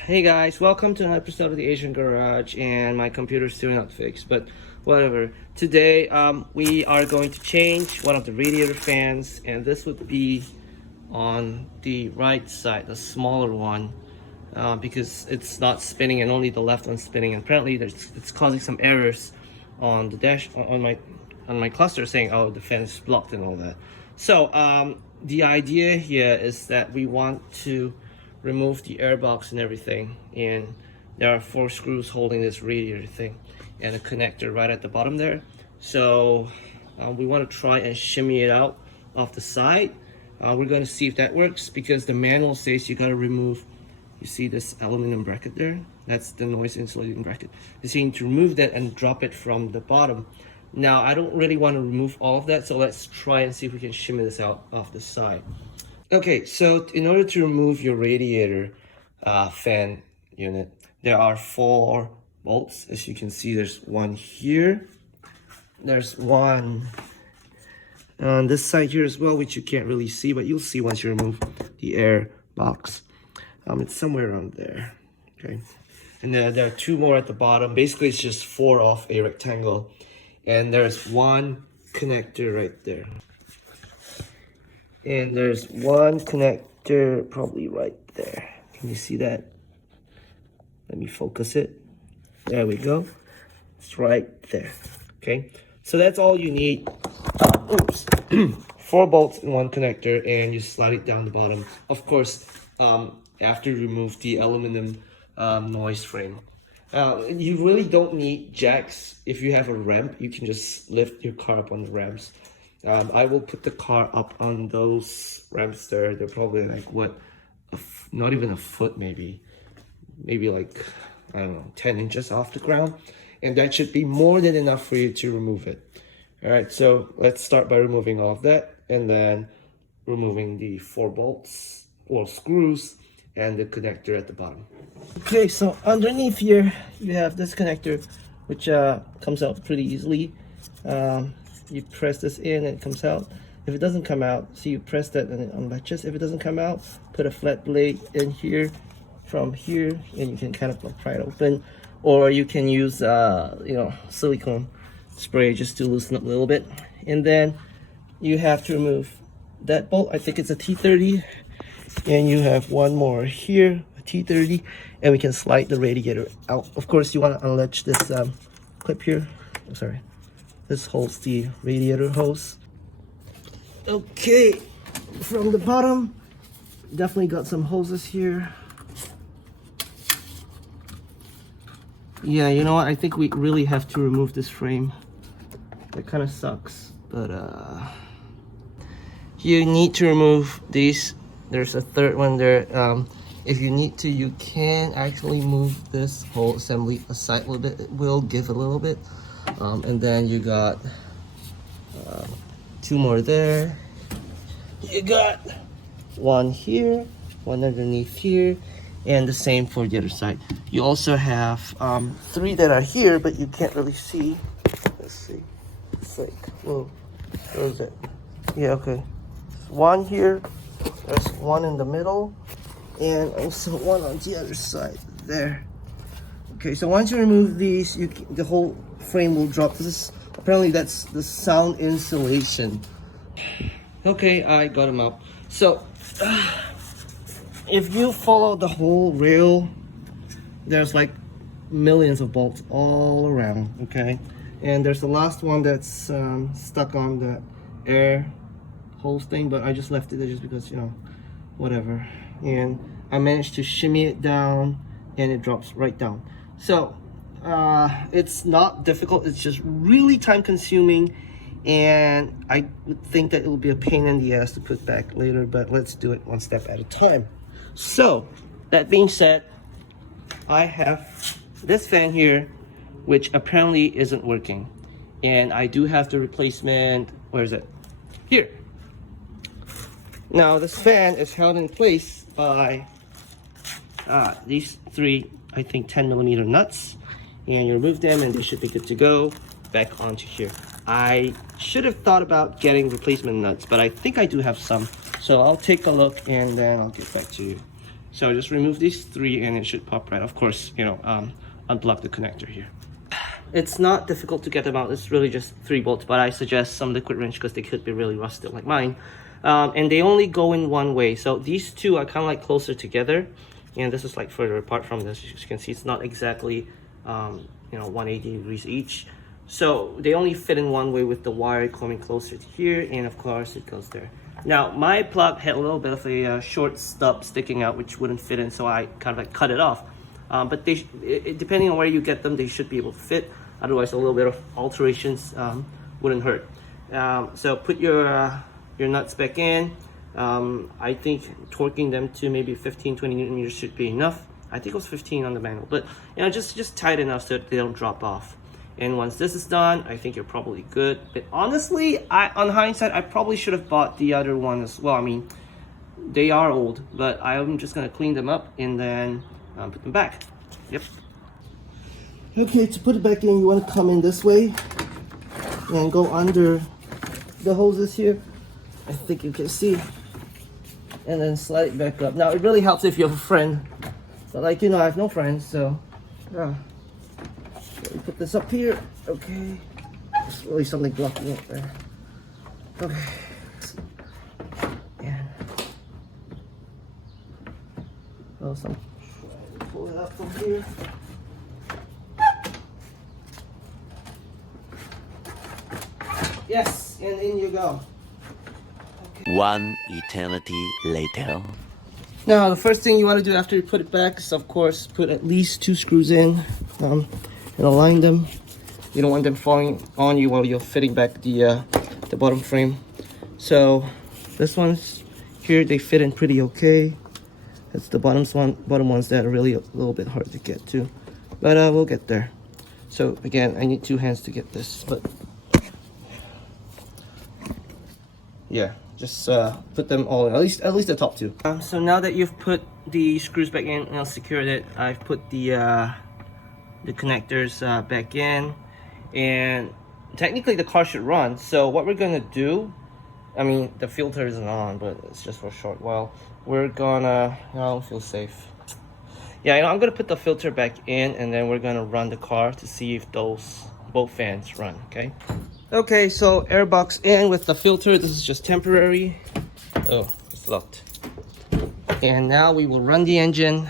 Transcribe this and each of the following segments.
Hey guys, welcome to an episode of the Asian Garage, and my computer's still not fixed, but whatever. Today, we are going to change one of the radiator fans, and this would be on the right side, the smaller one, because it's not spinning and only the left one's spinning. And apparently, it's causing some errors on the dash on my cluster, saying, "Oh, the fan is blocked" and all that. So, the idea here is that we want to remove the air box and everything, and there are 4 screws holding this radiator thing and a connector right at the bottom there. So we want to try and shimmy it out off the side. We're going to see if that works, because the manual says you got to remove, you see this aluminum bracket there, that's the noise insulating bracket. You need to remove that and drop it from the bottom. Now I don't really want to remove all of that, so let's try and see if we can shimmy this out off the side. Okay, so in order to remove your radiator fan unit, there are 4 bolts. As you can see, there's one here. There's one on this side here as well, which you can't really see, but you'll see once you remove the air box. It's somewhere around there, okay? And then there are 2 more at the bottom. Basically, it's just 4 off a rectangle. And there's one connector right there. And there's one connector probably right there. Can you see that? Let me focus it. There we go. It's right there. Okay, so that's all you need. Oops. 4 bolts and 1 connector, and you slide it down the bottom. Of course, after you remove the aluminum noise frame. You really don't need jacks. If you have a ramp, you can just lift your car up on the ramps. I will put the car up on those ramps there. They're probably like, what, not even a foot, maybe like, I don't know, 10 inches off the ground. And that should be more than enough for you to remove it. All right, so let's start by removing all of that, and then removing the 4 bolts or screws and the connector at the bottom. Okay, so underneath here, you have this connector, which comes out pretty easily. You press this in and it comes out. If it doesn't come out, so you press that and it unlatches. If it doesn't come out, put a flat blade in here from here, and you can kind of pry it open. Or you can use silicone spray just to loosen up a little bit. And then you have to remove that bolt. I think it's a T30, and you have one more here, a T30, and we can slide the radiator out. Of course, you want to unlatch this clip here. Oh, sorry. This holds the radiator hose. Okay, from the bottom, definitely got some hoses here. Yeah, you know what? I think we really have to remove this frame. That kind of sucks, but you need to remove these. There's a 3rd one there. If you need to, you can actually move this whole assembly aside a little bit. It will give a little bit. And then you got 2 more there. You got 1 here, 1 underneath here, and the same for the other side. You also have 3 that are here, but you can't really see. Let's see. It's like, whoa, where is it? Yeah, okay. 1 here. There's 1 in the middle, and also 1 on the other side there. Okay, so once you remove these, the whole frame will drop. Apparently that's the sound insulation. Okay, I got them out. So if you follow the whole rail, there's like millions of bolts all around. Okay, and there's the last one that's stuck on the air hose thing, but I just left it there just because, you know, whatever. And I managed to shimmy it down, and it drops right down. So it's not difficult, it's just really time consuming, and I would think that it will be a pain in the ass to put back later, but let's do it one step at a time. So that being said, I have this fan here, which apparently isn't working, and I do have the replacement. Where is it? Here. Now this fan is held in place by these 3, I think 10mm nuts, and you remove them and they should be good to go back onto here. I should have thought about getting replacement nuts, but I think I do have some So I'll take a look and then I'll get back to you. So just remove these 3 and it should pop right. Of course, you know, unplug the connector here. It's not difficult to get them out. It's really just 3 bolts, but I suggest some liquid wrench because they could be really rusted like mine. And they only go in one way. So these 2 are kind of like closer together, and this is like further apart from this. As you can see, it's not exactly you know, 180 degrees each. So they only fit in one way with the wire coming closer to here, and of course it goes there. Now my plug had a little bit of a short stub sticking out which wouldn't fit in, so I kind of like cut it off. But depending on where you get them, they should be able to fit. Otherwise, a little bit of alterations wouldn't hurt. So put your nuts back in. I think torquing them to maybe 15-20 Newton meters should be enough. I think it was 15 on the manual, but you know, just tight enough so that they don't drop off. And once this is done, I think you're probably good. But honestly, on hindsight, I probably should have bought the other one as well. I mean, they are old, but I'm just gonna clean them up and then put them back. Yep. Okay, to put it back in, you want to come in this way and go under the hoses here. I think you can see. And then slide it back up. Now, it really helps if you have a friend. But like, you know, I have no friends, so yeah. So we put this up here. Okay. There's really something blocking up there. Okay. Yeah. Oh, pull it up from here. Yes, and in you go. Okay. One eternity later. Now, the first thing you want to do after you put it back is, of course, put at least 2 screws in and align them. You don't want them falling on you while you're fitting back the bottom frame. So this one's here, they fit in pretty okay. It's the bottom ones that are really a little bit hard to get to, but we'll get there. So again, I need 2 hands to get this, but yeah, just put them all in, at least the top 2. So now that you've put the screws back in and secured it, I've put the connectors back in, and technically the car should run. So what we're gonna do, I mean, the filter isn't on, but it's just for a short while. We're gonna, I don't feel safe. Yeah, you know, I'm gonna put the filter back in, and then we're gonna run the car to see if both fans run. Okay, so air box in with the filter. This is just temporary. Oh, it's locked. And now we will run the engine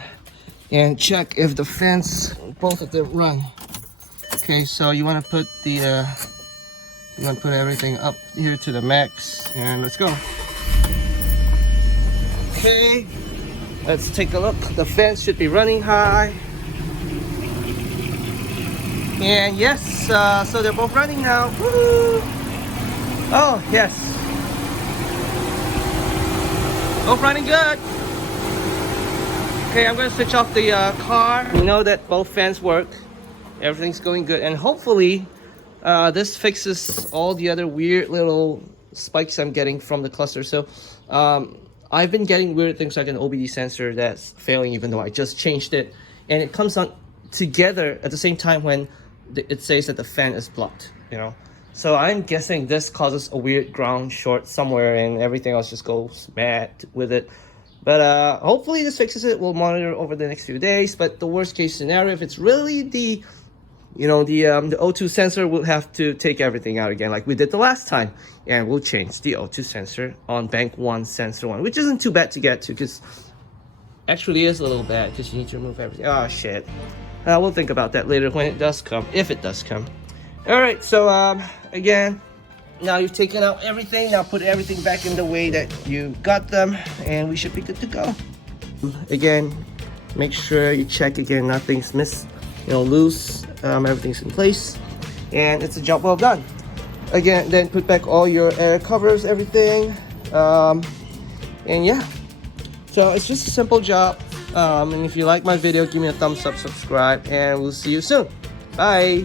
and check if the fans, both of them, run. Okay, so you want to put everything up here to the max, and let's go. Okay, let's take a look. The fans should be running high. And yes, so they're both running now. Woo! Oh, yes. Both running good. Okay, I'm going to switch off the car. We know that both fans work. Everything's going good. And hopefully, this fixes all the other weird little spikes I'm getting from the cluster. So, I've been getting weird things like an OBD sensor that's failing even though I just changed it. And it comes on together at the same time when it says that the fan is blocked, you know. So I'm guessing this causes a weird ground short somewhere and everything else just goes mad with it. But hopefully this fixes it. We'll monitor over the next few days. But the worst case scenario, if it's really the O2 sensor, we'll have to take everything out again like we did the last time. And we'll change the O2 sensor on bank 1, sensor 1, which isn't too bad to get to, because actually is a little bad because you need to remove everything. Oh, shit. We'll think about that later when it does come, if it does come. Alright, so again, now you've taken out everything. Now put everything back in the way that you got them, and we should be good to go. Again, make sure you check again, nothing's loose, everything's in place, and it's a job well done. Again, then put back all your air covers, everything, and yeah. So it's just a simple job. And if you like my video, give me a thumbs up, subscribe, and we'll see you soon. Bye.